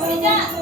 回家。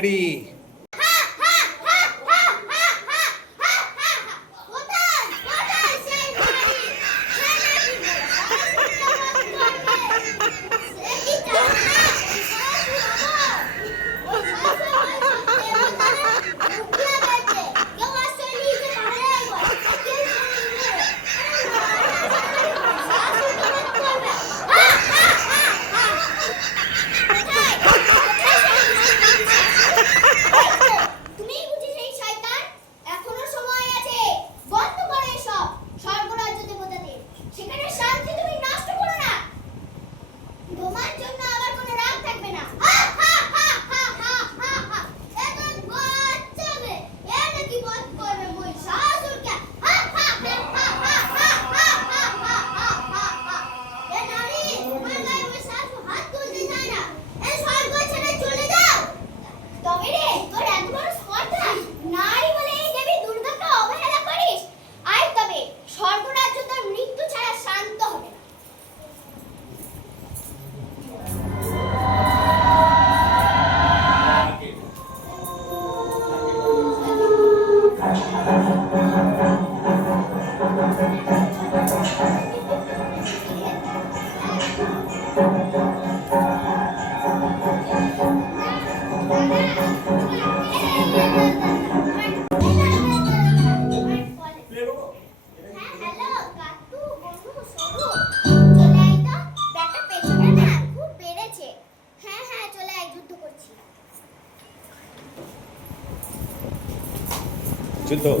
free. ちょっと。